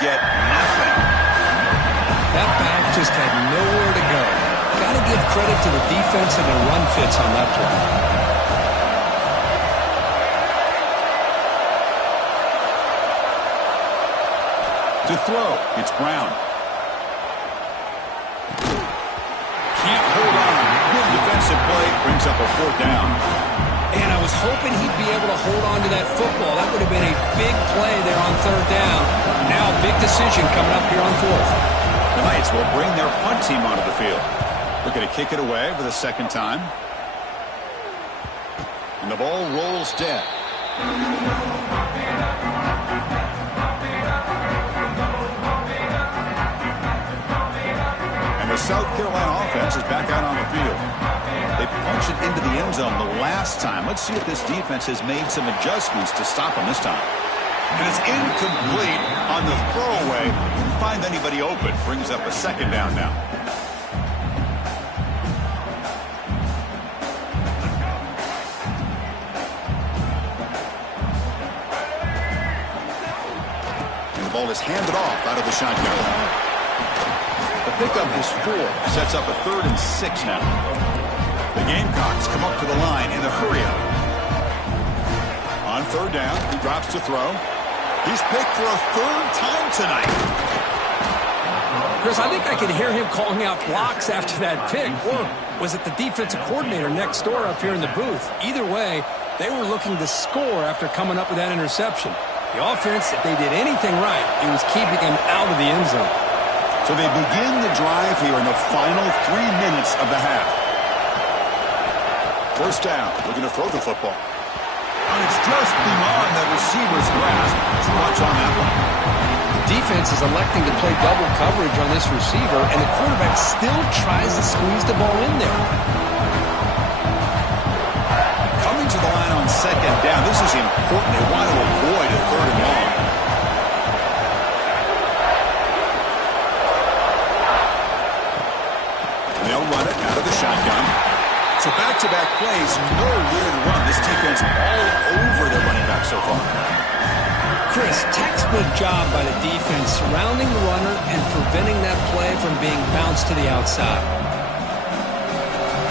get nothing. That back just had nowhere to go. Got to give credit to the defense and their run fits on that play. To throw, it's Brown. Can't hold on. Good defensive play. Brings up a 4th down. And I was hoping he'd be able to hold on to that football. That would have been a big play there on 3rd down. Now a big decision coming up here on 4th. The Knights will bring their punt team onto the field. They're going to kick it away for the 2nd time. And the ball rolls dead. And the South Carolina offense is back out on the field. They punched it into the end zone the last time. Let's see if this defense has made some adjustments to stop them this time. And it's incomplete on the throwaway. Didn't find anybody open. Brings up a 2nd down now. And the ball is handed off out of the shotgun. The pickup is 4. Sets up a 3rd and 6 now. The Gamecocks come up to the line in a hurry-up. On 3rd down, he drops to throw. He's picked for a 3rd time tonight. Chris, I think I can hear him calling out blocks after that pick. Or was it the defensive coordinator next door up here in the booth? Either way, they were looking to score after coming up with that interception. The offense, if they did anything right, it was keeping them out of the end zone. So they begin the drive here in the final 3 minutes of the half. 1st down, looking to throw the football. And it's just beyond the receiver's grasp. Too much on that one. The defense is electing to play double coverage on this receiver, and the quarterback still tries to squeeze the ball in there. Coming to the line on 2nd down. This is important. They want to avoid a 3rd and long. And they'll run it out of the shotgun. So back-to-back plays, nowhere to run. This defense all over their running back so far. Chris, textbook job by the defense surrounding the runner and preventing that play from being bounced to the outside.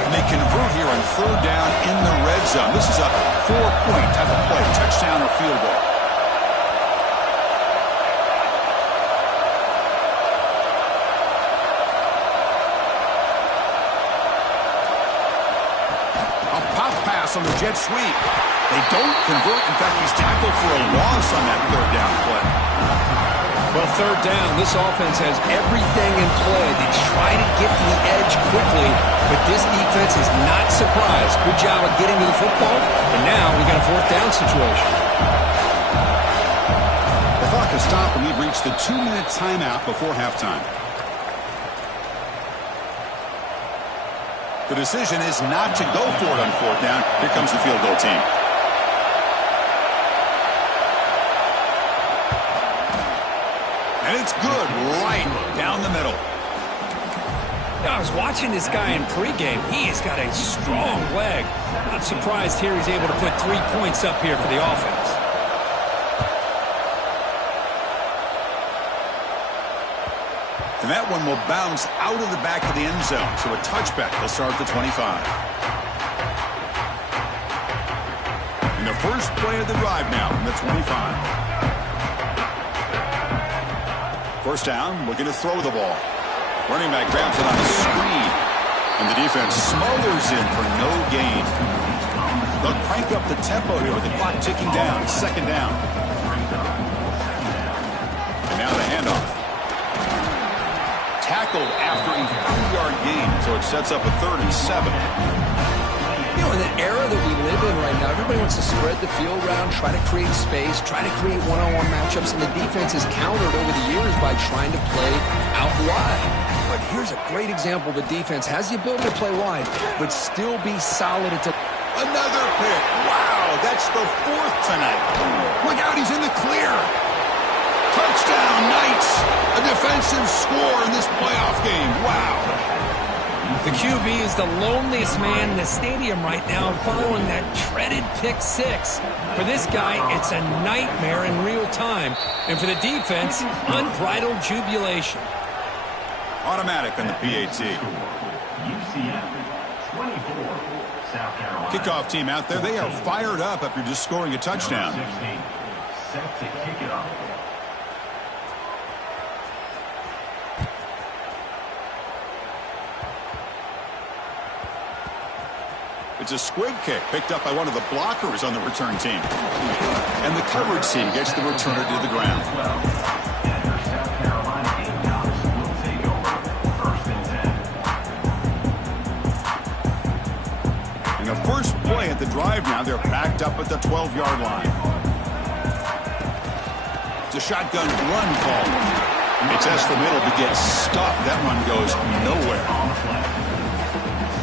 And they convert here on 3rd down in the red zone. This is a 4-point type of play, touchdown or field goal. On the jet sweep. They don't convert. In fact, he's tackled for a loss on that 3rd down play. Well, 3rd down, this offense has everything in play. They try to get to the edge quickly, but this defense is not surprised. Good job of getting to the football, and now we got a 4th down situation. The clock has stopped, and we've reached the 2-minute timeout before halftime. The decision is not to go for it on 4th down. Here comes the field goal team. And it's good right down the middle. I was watching this guy in pregame. He has got a strong leg. Not surprised here he's able to put 3 points up here for the offense. And that one will bounce out of the back of the end zone. So a touchback. They'll start at the 25. And the first play of the drive now from the 25. 1st down, looking to throw the ball. Running back grabs it on a screen. And the defense smothers in for no gain. They'll crank up the tempo here with the clock ticking down. 2nd down. And now the handoff. Tackled after a 3-yard gain, so it sets up a 3rd and 7. You know, in the era that we live in right now, everybody wants to spread the field around, try to create space, try to create one-on-one matchups, and the defense has countered over the years by trying to play out wide. But here's a great example. The defense has the ability to play wide, but still be solid at the... Another pick. Wow, that's the 4th tonight. Look out, he's in the clear. Touchdown, Knights. A defensive score in this playoff game. Wow. The QB is the loneliest man in the stadium right now following that dreaded pick six. For this guy, it's a nightmare in real time. And for the defense, unbridled jubilation. Automatic on the PAT. Kickoff team out there. They are fired up after just scoring a touchdown. Set to kick it off. It's a squib kick picked up by one of the blockers on the return team. And the coverage team gets the returner to the ground. And the first play at the drive now, they're backed up at the 12-yard line. It's a shotgun run call. It's S the middle to get stuffed. That run goes nowhere.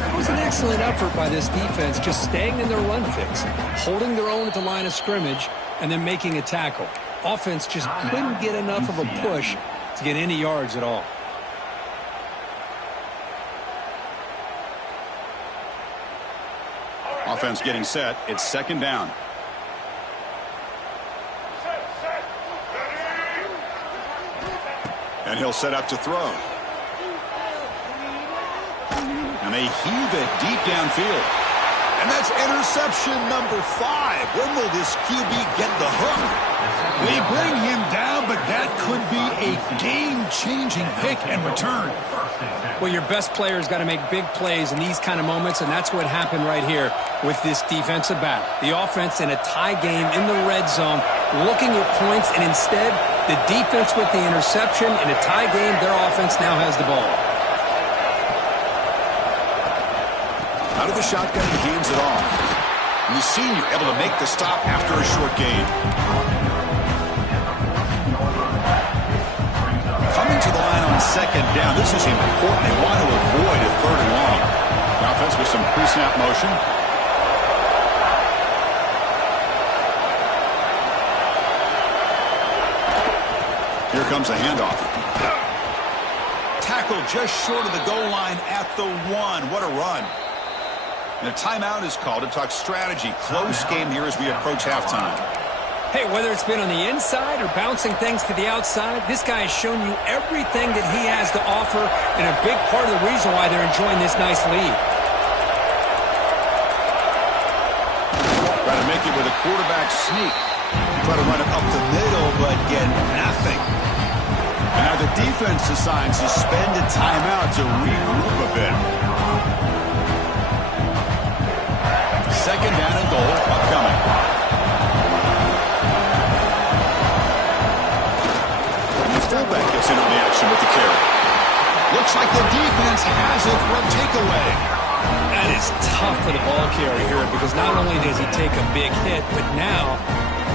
It was an excellent effort by this defense, just staying in their run fix, holding their own at the line of scrimmage, and then making a tackle. Offense just couldn't get enough of a push to get any yards at all. Offense getting set. It's second down. And he'll set up to throw. And they heave it deep downfield. And that's interception number 5. When will this QB get the hook? They bring him down, but that could be a game-changing pick and return. Well, your best player's got to make big plays in these kind of moments, and that's what happened right here with this defensive back. The offense in a tie game in the red zone, looking at points, and instead, the defense with the interception. In a tie game, their offense now has the ball. Out of the shotgun, he gains it off. And the senior able to make the stop after a short gain. Coming to the line on second down. This is important. They want to avoid a third and long. The offense with some pre-snap motion. Here comes a handoff. Tackle just short of the goal line at the 1. What a run. And a timeout is called to talk strategy. Close game here as we approach halftime. Hey, whether it's been on the inside or bouncing things to the outside, this guy has shown you everything that he has to offer, and a big part of the reason why they're enjoying this nice lead. Try to make it with a quarterback sneak. Try to run it up the middle, but get nothing. And now the defense decides to spend a timeout to regroup a bit. Second down and goal upcoming. And the fullback gets in on the action with the carry. Looks like the defense has it for a takeaway. That is tough for the ball carrier here, because not only does he take a big hit, but now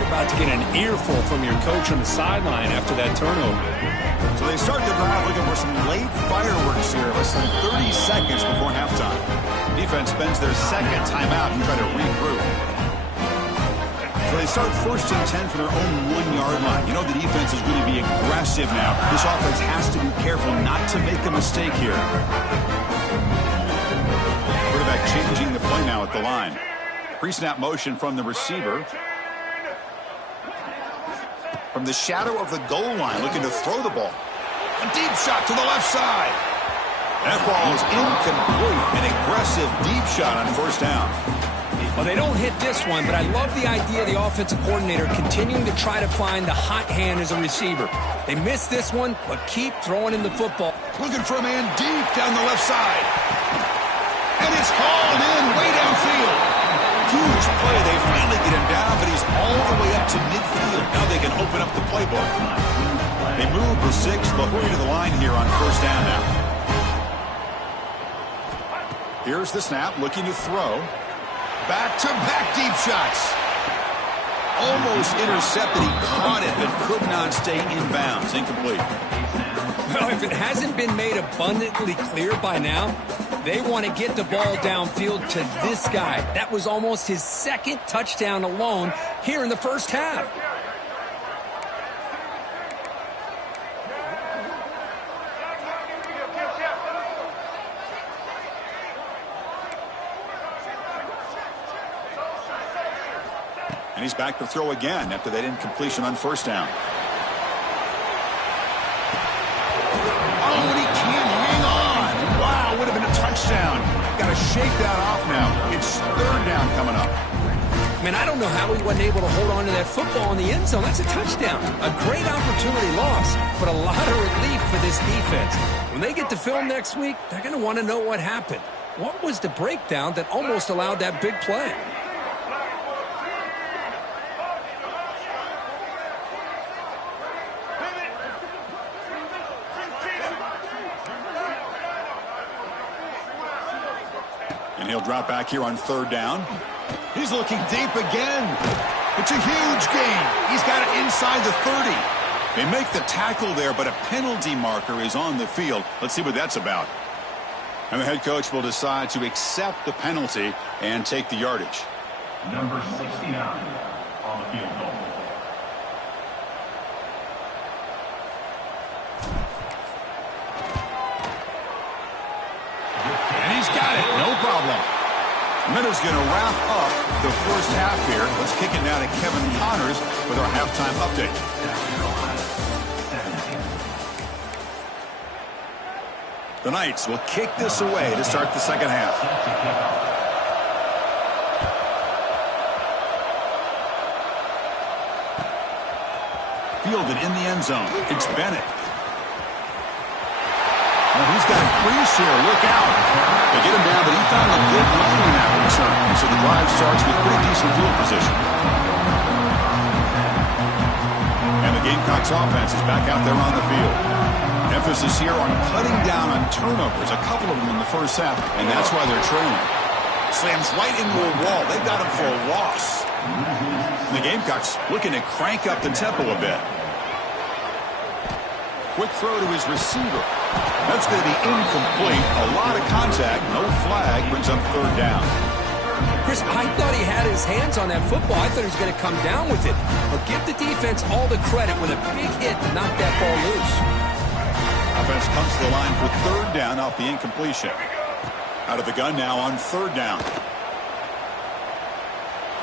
you're about to get an earful from your coach on the sideline after that turnover. So they start the drive looking for some late fireworks here, less than 30 seconds before halftime. Defense spends their second timeout and try to regroup. So they start 1st and 10 from their own 1-yard line. You know the defense is going to be aggressive now. This offense has to be careful not to make a mistake here. Quarterback changing the play now at the line. Pre-snap motion from the receiver. From the shadow of the goal line, looking to throw the ball. A deep shot to the left side. That ball is incomplete. An aggressive deep shot on 1st down. Well, they don't hit this one, but I love the idea of the offensive coordinator continuing to try to find the hot hand as a receiver. They missed this one, but keep throwing in the football. Looking for a man deep down the left side. And it's hauled in way downfield. Huge play. They finally get him down, but he's all the way up to midfield. Now they can open up the playbook. They move the 6. They'll hurry to the line here on 1st down now. Here's the snap, looking to throw. Back-to-back deep shots. Almost intercepted. He caught it, but could not stay in bounds. Incomplete. Well, if it hasn't been made abundantly clear by now, they want to get the ball downfield to this guy. That was almost his 2nd touchdown alone here in the first half. And he's back to throw again after that incompletion on first down. Oh, and he can't hang on. Wow, would have been a touchdown. Got to shake that off now. It's third down coming up. Man, I don't know how he wasn't able to hold on to that football in the end zone. That's a touchdown. A great opportunity lost, but a lot of relief for this defense. When they get to film next week, they're going to want to know what happened. What was the breakdown that almost allowed that big play? And he'll drop back here on third down. He's looking deep again. It's a huge gain. He's got it inside the 30. They make the tackle there, but a penalty marker is on the field. Let's see what that's about. And the head coach will decide to accept the penalty and take the yardage. Number 69 on the field goal. And he's got it. No problem. Minuta's going to wrap up the first half here. Let's kick it now to Kevin Connors with our halftime update. The Knights will kick this away to start the second half. Fielded in the end zone. It's Bennett. Well, he's got crease here. Look out. They get him down, but he found a good line in that return. So the drive starts with pretty decent field position. And the Gamecocks offense is back out there on the field. Emphasis here on cutting down on turnovers, a couple of them in the first half, and that's why they're trailing. Slams right into a wall. They've got him for a loss. And the Gamecocks looking to crank up the tempo a bit. Quick throw to his receiver. That's going to be incomplete. A lot of contact. No flag. Brings up third down. Chris, I thought he had his hands on that football. I thought he was going to come down with it. But give the defense all the credit with a big hit to knock that ball loose. Offense comes to the line for third down off the incompletion. Out of the gun now on third down.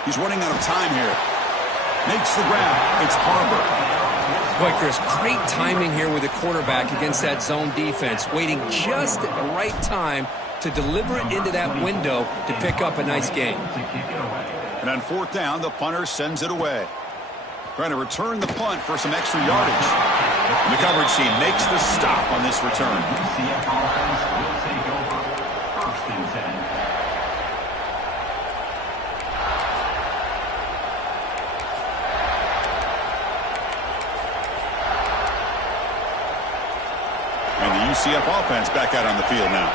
He's running out of time here. Makes the grab. It's Barber. Boy, Chris, great timing here with the quarterback against that zone defense, waiting just at the right time to deliver it into that window to pick up a nice gain. And on fourth down, the punter sends it away. Trying to return the punt for some extra yardage. And the coverage team makes the stop on this return. And the UCF offense back out on the field now.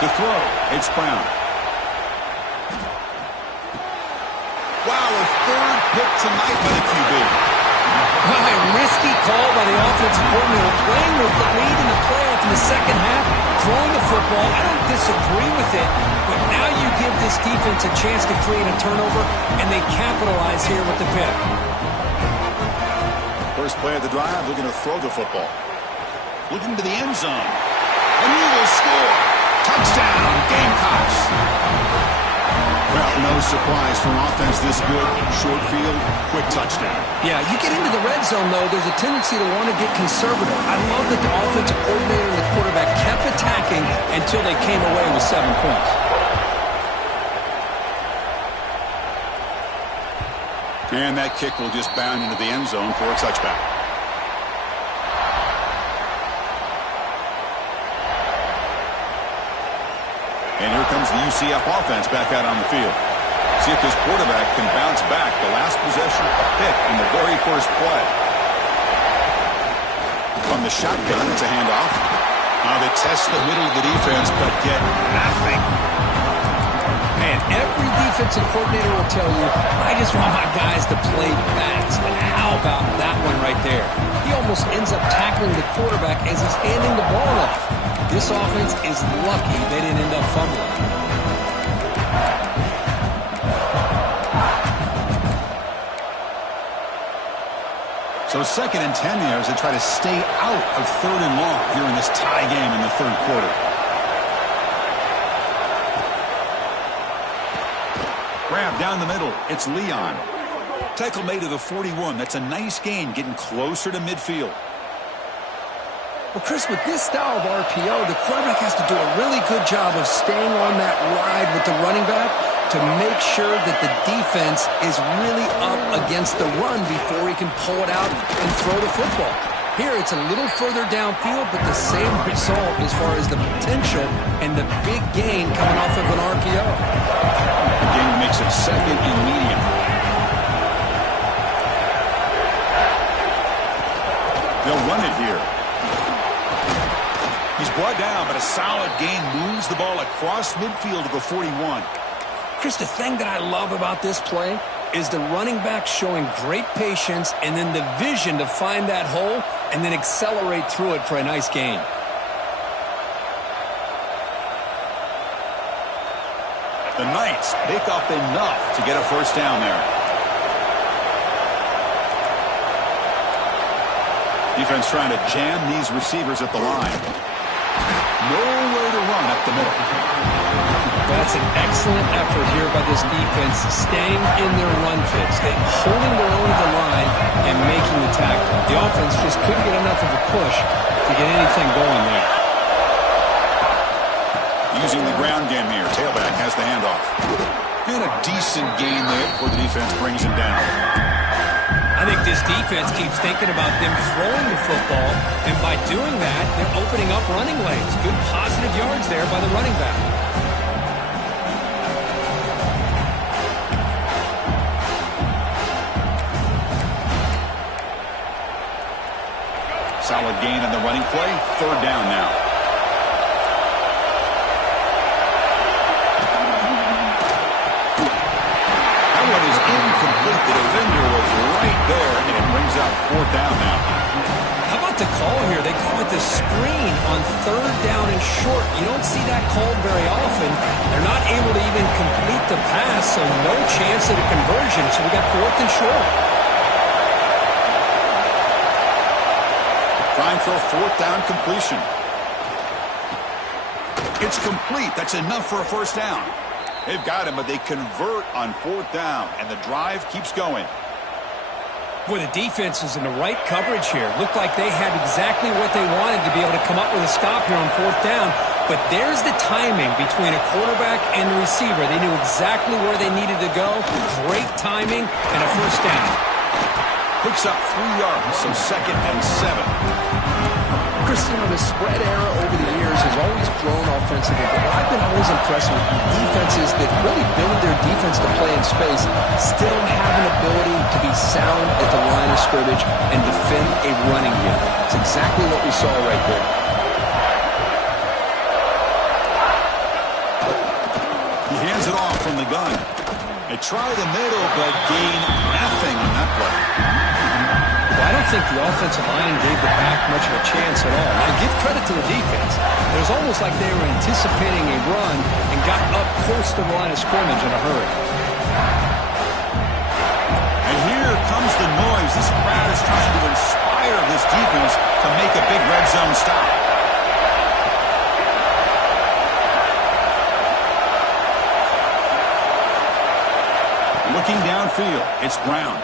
To throw, it's Brown. Wow, a third pick tonight by the QB. Well, a risky call by the offensive coordinator, playing with the lead in the playoff in the second half, throwing the football. I don't disagree with it, but now you give this defense a chance to create a turnover, and they capitalize here with the pick. First play of the drive, looking to throw the football. Looking to the end zone. And he will score. Touchdown, Gamecocks. Well, no surprise for an offense this good. Short field, quick touchdown. Yeah, you get into the red zone, though, there's a tendency to want to get conservative. I love that the offensive coordinator and the quarterback kept attacking until they came away with 7 points. And that kick will just bound into the end zone for a touchback. And here comes the UCF offense back out on the field. See if this quarterback can bounce back. The last possession, a pick in the very first play. From the shotgun, it's a handoff. Now they test the middle of the defense, but get nothing. Man, every defensive coordinator will tell you, I just want my guys to play fast. And how about that one right there? He almost ends up tackling the quarterback as he's handing the ball off. This offense is lucky they didn't end up fumbling. So 2nd and 10 here as they try to stay out of 3rd and long here in this tie game in the 3rd quarter. Grab down the middle. It's Leon. Tackle made to the 41. That's a nice gain, getting closer to midfield. Well, Chris, with this style of RPO, the quarterback has to do a really good job of staying on that ride with the running back to make sure that the defense is really up against the run before he can pull it out and throw the football. Here, it's a little further downfield, but the same result as far as the potential and the big gain coming off of an RPO. The gain makes it 2nd and medium. They'll run it here. He's brought down, but a solid gain moves the ball across midfield to the 41. Chris, the thing that I love about this play is the running back showing great patience and then the vision to find that hole and then accelerate through it for a nice gain. The Knights pick up enough to get a first down there. Defense trying to jam these receivers at the line. Nowhere to run up the middle. That's an excellent effort here by this defense, staying in their run fits, holding their own at the line and making the tackle. The offense just couldn't get enough of a push to get anything going there. Using the ground game here. Tailback has the handoff. And a decent gain there before the defense brings him down. I think this defense keeps thinking about them throwing the football, and by doing that, they're opening up running lanes. Good positive yards there by the running back. Solid gain on the running play. 3rd down now. That one is incomplete. The defender was right there, and it brings up 4th down now. How about the call here? They call it the screen on 3rd down and short. You don't see that called very often. They're not able to even complete the pass, so no chance at a conversion. So we got 4th and short. Trying for a 4th down completion. It's complete. That's enough for a first down. They've got him, but they convert on 4th down, and the drive keeps going. Boy, the defense was in the right coverage here. Looked like they had exactly what they wanted to be able to come up with a stop here on 4th down. But there's the timing between a quarterback and the receiver. They knew exactly where they needed to go. Great timing and a first down. Picks up 3 yards, so 2nd and 7. Chris, the spread era over the years has always grown offensively, but what I've been always impressed with defenses that really build their defense to play in space still have an ability to be sound at the line of scrimmage and defend a running game. It's exactly what we saw right there. He hands it off from the gun. They try the middle, but gain nothing on that play. Well, I don't think the offensive line gave the back much of a chance at all. Now, give credit to the defense. It was almost like they were anticipating a run and got up close to the line of scrimmage in a hurry. And here comes the noise. This crowd is trying to inspire this defense to make a big red zone stop. Looking downfield, it's Brown.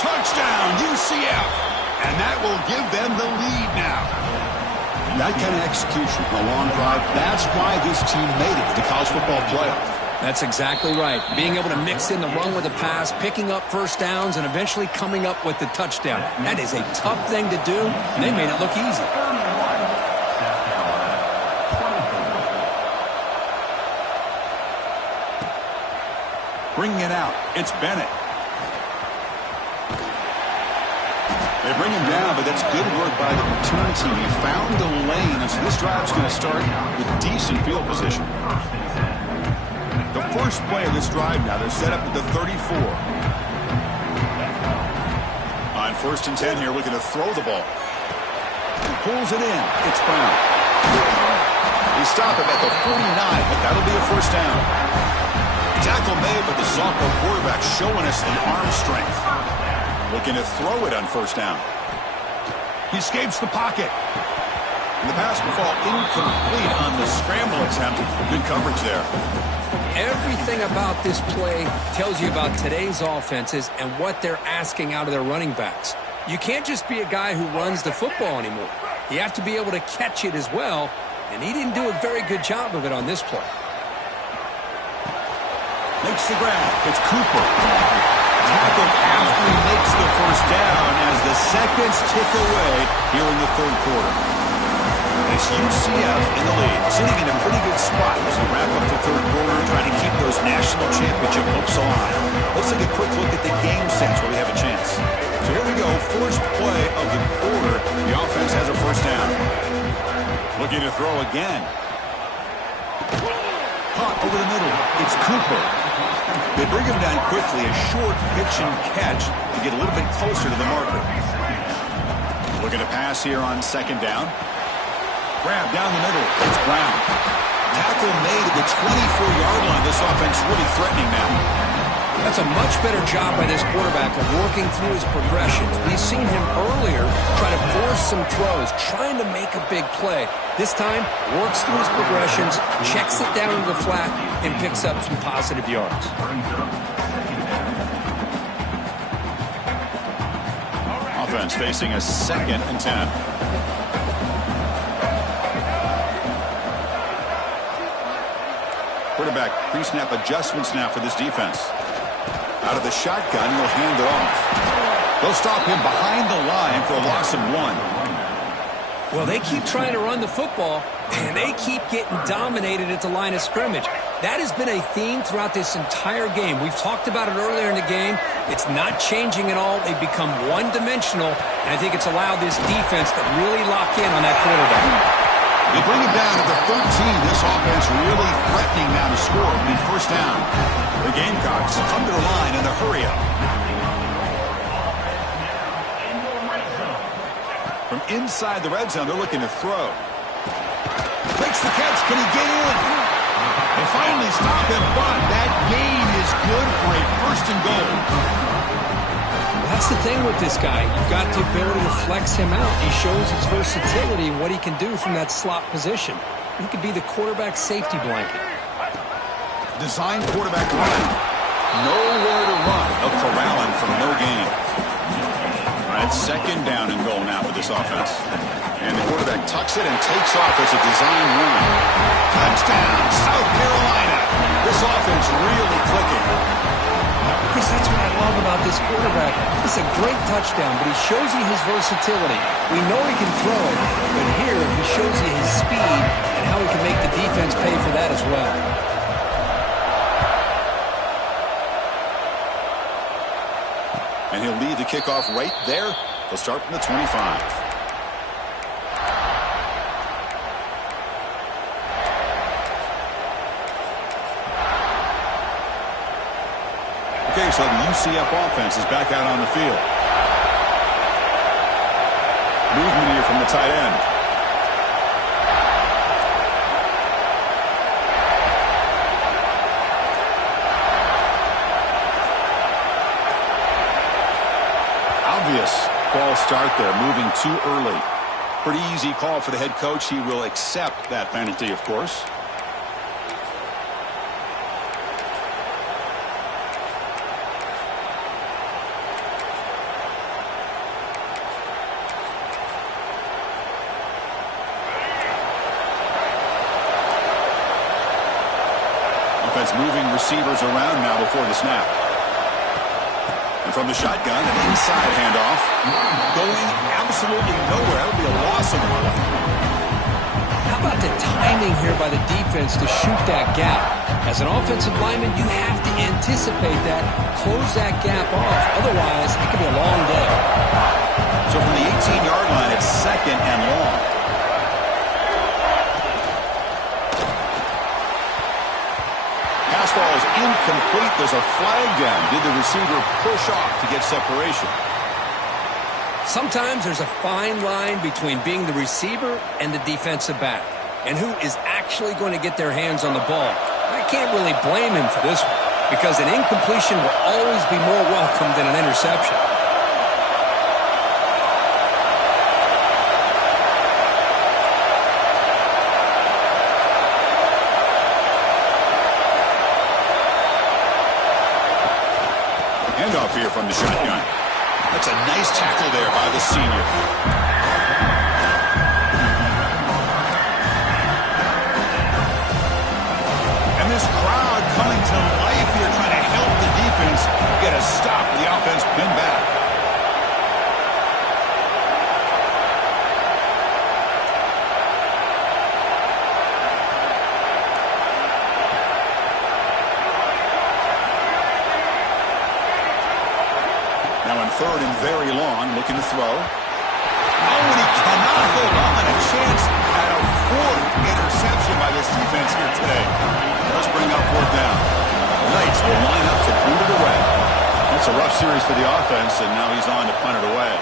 Touchdown, UCF! And that will give them the lead now. That kind of execution on a long drive, that's why this team made it to the college football playoff. That's exactly right. Being able to mix in the run with the pass, picking up first downs, and eventually coming up with the touchdown. That is a tough thing to do, and they made it look easy. Bringing it out, it's Bennett. They bring him down, but that's good work by the return team. He found the lane, and so this drive's going to start with decent field position. The first play of this drive now, they're set up at the 34. On 1st and 10 here, looking to throw the ball. Pulls it in. It's Brown. They stop him at the 49, but that'll be a first down. Tackle made, but the sophomore quarterback showing us the arm strength. Looking to throw it on first down. He escapes the pocket. And the pass will fall incomplete on the scramble attempt. Good coverage there. Everything about this play tells you about today's offenses and what they're asking out of their running backs. You can't just be a guy who runs the football anymore. You have to be able to catch it as well, and he didn't do a very good job of it on this play. Makes the grab. It's Cooper. Tackled after he makes the first down as the seconds tick away here in the third quarter. It's UCF in the lead, sitting in a pretty good spot as we wrap up the third quarter, trying to keep those national championship hopes alive. Let's take a quick look at the game sense where we have a chance. So here we go, first play of the quarter. The offense has a first down. Looking to throw again. Caught over the middle. It's Cooper. They bring him down quickly, a short pitch and catch to get a little bit closer to the marker. Looking to pass here on second down. Grab down the middle. It's Brown. Tackle made at the 24-yard line. This offense really threatening now. That's a much better job by this quarterback of working through his progressions. We've seen him earlier try to force some throws, trying to make a big play. This time, works through his progressions, checks it down to the flat, and picks up some positive yards. Offense facing a 2nd and 10. Quarterback pre-snap adjustments now for this defense. Out of the shotgun, he'll hand it off. They'll stop him behind the line for a loss of 1. Well, they keep trying to run the football, and they keep getting dominated at the line of scrimmage. That has been a theme throughout this entire game. We've talked about it earlier in the game. It's not changing at all. They've become one-dimensional, and I think it's allowed this defense to really lock in on that quarterback. They bring him down at the 13. This offense really threatening now to score. It'll be first down. The Gamecocks come to the line in the hurry-up. From inside the red zone, they're looking to throw. Makes the catch. Can he get in? They finally stop him, but that gain is good for a first and goal. That's the thing with this guy. You've got the ability to flex him out. He shows his versatility and what he can do from that slot position. He could be the quarterback safety blanket. Design quarterback run. Nowhere to run. A corralling from no gain. That's second down and goal now for this offense. And the quarterback tucks it and takes off as a design run. Touchdown, South Carolina. This offense really clicking. Chris, that's what I love about this quarterback. It's a great touchdown, but he shows you his versatility. We know he can throw, but here he shows you his speed and how he can make the defense pay for that as well. And he'll lead the kickoff right there. They'll start from the 25. Okay, so the UCF offense is back out on the field. Movement here from the tight end. Obvious false start there, moving too early. Pretty easy call for the head coach. He will accept that penalty, of course. Offense moving receivers around now before the snap. And from the shotgun, an inside handoff. Going absolutely nowhere. That'll be a loss of 1. How about the timing here by the defense to shoot that gap? As an offensive lineman, you have to anticipate that, close that gap off. Otherwise, it could be a long day. So from the 18-yard line, it's second and long. Pass ball is incomplete. There's a flag down. Did the receiver push off to get separation? Sometimes there's a fine line between being the receiver and the defensive back, and who is actually going to get their hands on the ball. I can't really blame him for this one, because an incompletion will always be more welcome than an interception. handoff here from the shotgun. That's a nice tackle there by the senior. And this crowd coming to life here, trying to help the defense get a stop. The offense pinned back. Third and very long, looking to throw. Oh, and he cannot hold on. A chance at a fourth interception by this defense here today. Let's bring up fourth down. Knights will line up to boot it away. That's a rough series for the offense, and now he's on to punt it away.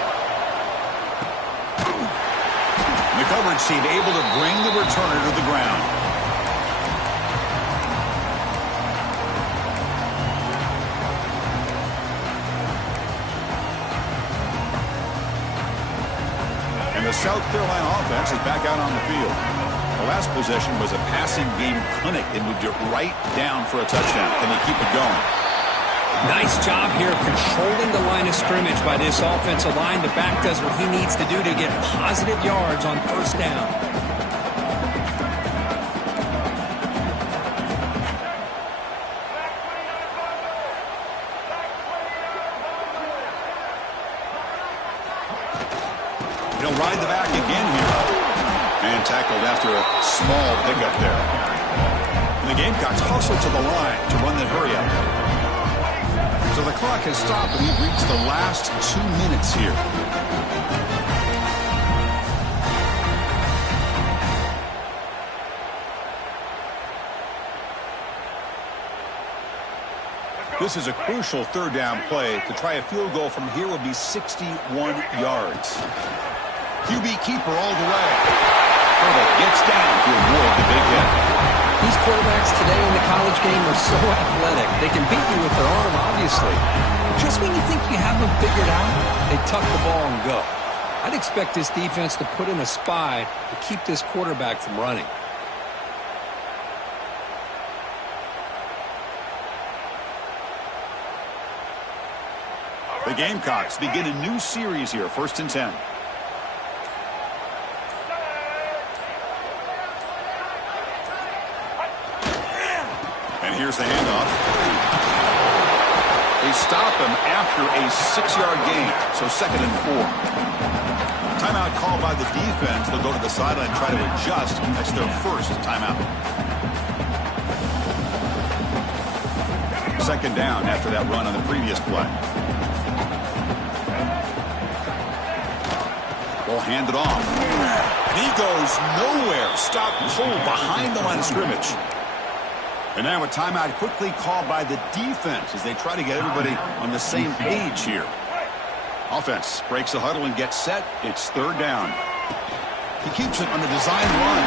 The coverage team able to bring the returner to the ground. The South Carolina offense is back out on the field. The last possession was a passing game clinic. They moved it right down for a touchdown. Can they keep it going? Nice job here of controlling the line of scrimmage by this offensive line. The back does what he needs to do to get positive yards on first down. He'll ride the back again here. And tackled after a small pickup there. And the Gamecocks hustle to the line to run the hurry up. So the clock has stopped, and we've reached the last 2 minutes here. This is a crucial third down play. To try a field goal from here would be 61 yards. QB keeper all the way. Herbert gets down to avoid the big hit. These quarterbacks today in the college game are so athletic. They can beat you with their arm, obviously. Just when you think you have them figured out, they tuck the ball and go. I'd expect this defense to put in a spy to keep this quarterback from running. The Gamecocks begin a new series here, 1st and 10. And here's the handoff. They stop him after a 6-yard gain, so 2nd and 4. Timeout called by the defense. They'll go to the sideline and try to adjust. That's their first timeout. 2nd down after that run on the previous play. They'll hand it off. And he goes nowhere. Stop pulled behind the line of scrimmage. And now a timeout quickly called by the defense as they try to get everybody on the same page here. Offense breaks the huddle and gets set. It's 3rd down. He keeps it on the design run.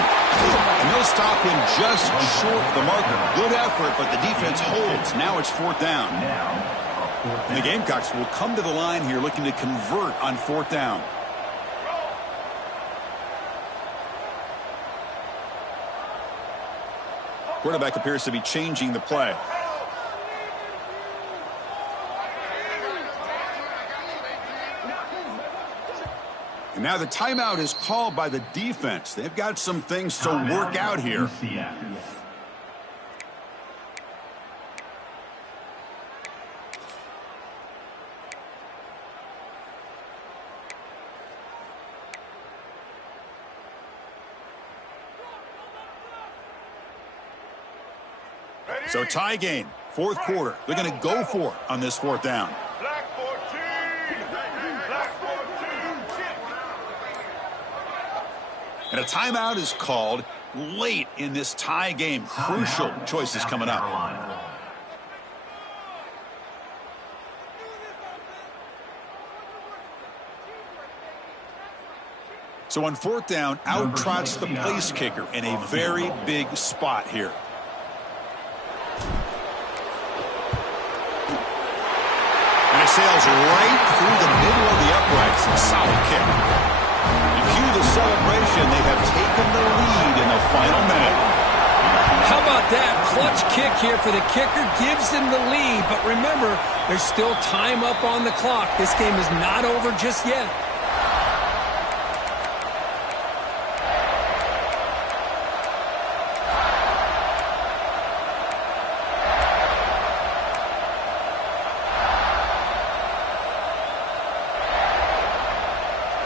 And they'll stop him just short of the marker. Good effort, but the defense holds. Now it's 4th down. And the Gamecocks will come to the line here looking to convert on 4th down. Quarterback appears to be changing the play. And now the timeout is called by the defense. They've got some things to work out here. So tie game, 4th quarter. They're going to go for it on this 4th down. And a timeout is called late in this tie game. Crucial choices coming up. So on 4th down, out trots the place kicker in a very big spot here. And it sails right through the middle of the uprights. A solid kick. And cue the celebration. They have taken the lead in the final minute. How about about that? Clutch kick here for the kicker. Gives them the lead. But remember, there's still time up on the clock. This game is not over just yet.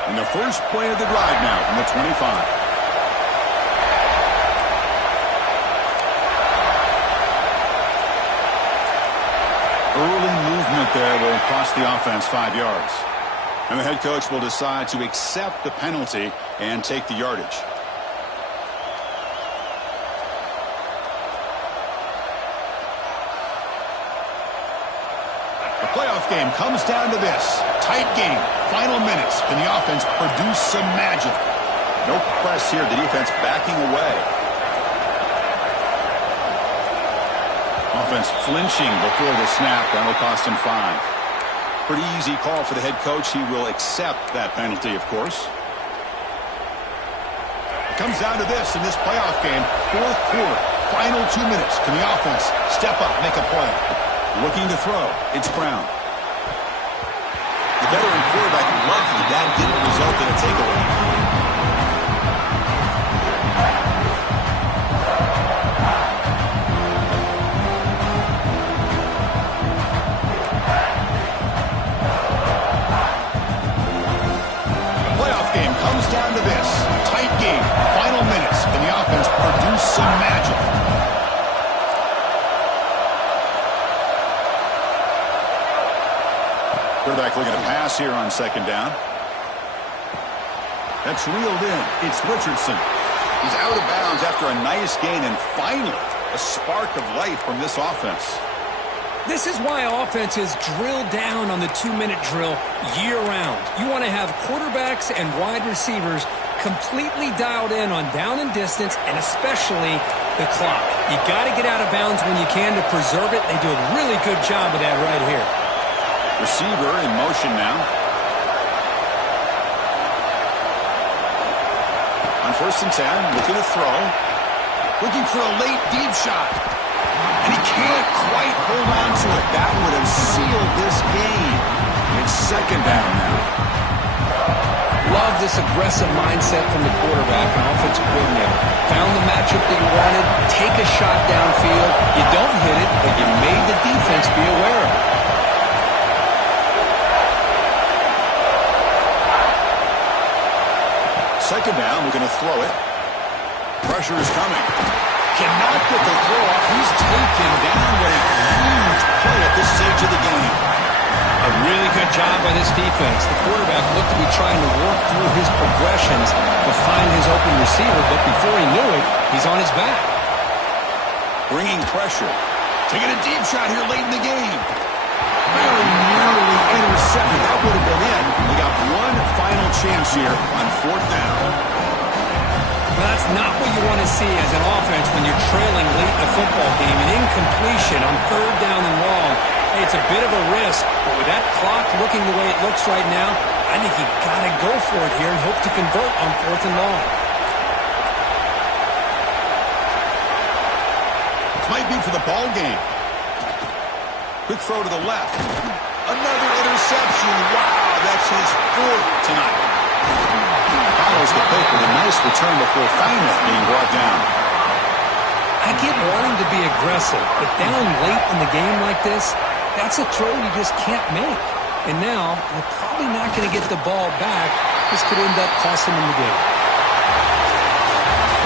And the first play of the drive now from the 25. Early movement there will cost the offense 5 yards. And the head coach will decide to accept the penalty and take the yardage. The playoff game comes down to this. Tight game. Final minutes. Can the offense produce some magic? No press here. The defense backing away. Offense flinching before the snap. That'll cost him 5. Pretty easy call for the head coach. He will accept that penalty, of course. It comes down to this in this playoff game. Fourth quarter. Final 2 minutes. Can the offense step up, make a play? Looking to throw. It's Brown. The veteran quarterback lucky that didn't result in a takeaway. Comes down to this. Tight game. Final minutes. Can the offense produce some magic? Quarterback looking to pass here on second down. That's reeled in. It's Richardson. He's out of bounds after a nice gain, and finally a spark of life from this offense. This is why offenses drill down on the 2-minute drill year-round. You want to have quarterbacks and wide receivers completely dialed in on down and distance, and especially the clock. You got to get out of bounds when you can to preserve it. They do a really good job of that right here. Receiver in motion now. On 1st and 10, looking to throw. Looking for a late deep shot. And he can't quite hold on to it. That would have sealed this game. It's second down now. Love this aggressive mindset from the quarterback and offensive coordinator. Found the matchup that you wanted. Take a shot downfield. You don't hit it, but you made the defense be aware of it. Second down, we're going to throw it. Pressure is coming. Cannot get the throw off. He's taken down. What a huge play at this stage of the game. A really good job by this defense. The quarterback looked to be trying to work through his progressions to find his open receiver, but before he knew it, he's on his back. Bringing pressure. Taking a deep shot here late in the game. Very nearly intercepted. That would have been in. We got one final chance here on 4th down. Well, that's not what you want to see as an offense when you're trailing late in a football game. An incompletion on 3rd down and long. Hey, it's a bit of a risk, but with that clock looking the way it looks right now, I think you've got to go for it here and hope to convert on 4th and long. This might be for the ball game. Quick throw to the left. Another interception. Wow, that's his 4th tonight. Follows the pick with a nice return before finally being brought down. I get wanting to be aggressive, but down late in the game like this, that's a throw you just can't make. And now, you're probably not going to get the ball back. This could end up costing them the game.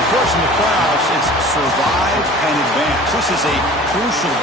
Of course, in the playoffs, it's survive and advance. This is a crucial